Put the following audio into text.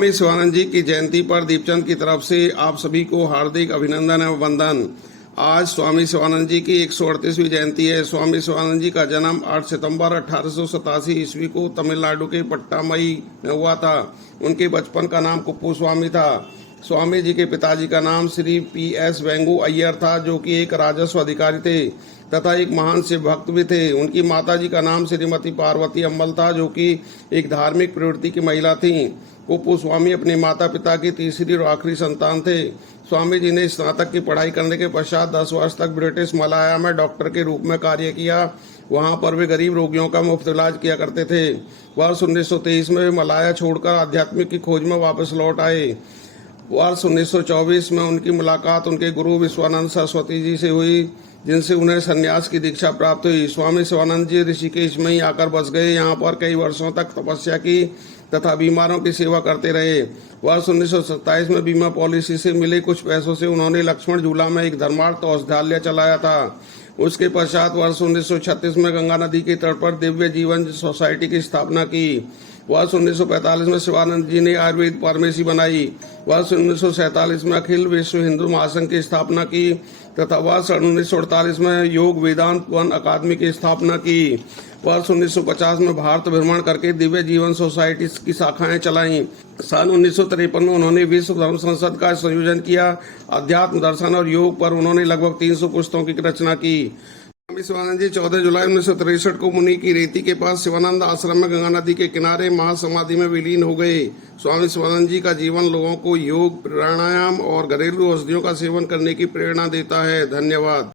स्वामी शिवानंद जी की जयंती पर दीपचंद की तरफ से आप सभी को हार्दिक अभिनंदन एवं वंदन। आज स्वामी शिवानंद जी की 138वीं जयंती है। स्वामी शिवानंद जी का जन्म 8 सितंबर 1887 ईस्वी को तमिलनाडु के पट्टामई में हुआ था। उनके बचपन का नाम कुप्पू स्वामी था। स्वामी जी के पिताजी का नाम श्री PS वेंगु अय्यर था, जो कि एक राजस्व अधिकारी थे तथा एक महान शिव भक्त भी थे। उनकी माताजी का नाम श्रीमती पार्वती अम्बल था, जो कि एक धार्मिक प्रवृत्ति की महिला थीं। कुप्पू स्वामी अपने माता पिता की तीसरी और आखिरी संतान थे। स्वामी जी ने स्नातक की पढ़ाई करने के पश्चात 10 वर्ष तक ब्रिटिश मलाया में डॉक्टर के रूप में कार्य किया। वहां पर वे गरीब रोगियों का मुफ्त इलाज किया करते थे। वर्ष 1923 में वे मलाया छोड़कर आध्यात्मिक की खोज में वापस लौट आए। वर्ष 1924 में उनकी मुलाकात उनके गुरु विश्वानंद सरस्वती जी से हुई, जिनसे उन्हें संन्यास की दीक्षा प्राप्त हुई। स्वामी शिवानंद जी ऋषिकेश में ही आकर बस गए। यहाँ पर कई वर्षों तक तपस्या की तथा बीमारों की सेवा करते रहे। वर्ष 1927 में बीमा पॉलिसी से मिले कुछ पैसों से उन्होंने लक्ष्मण झूला में एक धर्मार्थ औषधालय चलाया था। उसके पश्चात वर्ष 1936 में गंगा नदी के तट पर दिव्य जीवन सोसाइटी की स्थापना की। वर्ष 1945 में शिवानंद जी ने आयुर्वेद फार्मेसी बनाई। वर्ष 1947 में अखिल विश्व हिंदू महासंघ की स्थापना की तथा वर्ष 1948 में योग वेदांत वन अकादमी की स्थापना की। वर्ष 1950 में भारत भ्रमण करके दिव्य जीवन सोसाइटी की शाखाएं चलाईं। सन 1953 में उन्होंने विश्व धर्म संसद का संयोजन किया। अध्यात्म, दर्शन और योग पर उन्होंने लगभग 300 पुस्तकों की रचना की। स्वामी शिवानंद जी 14 जुलाई 1963 को मुनि की रेती के पास शिवानंद आश्रम में गंगा नदी के किनारे महासमाधि में विलीन हो गए। स्वामी शिवानंद जी का जीवन लोगों को योग, प्राणायाम और घरेलू औषधियों का सेवन करने की प्रेरणा देता है। धन्यवाद।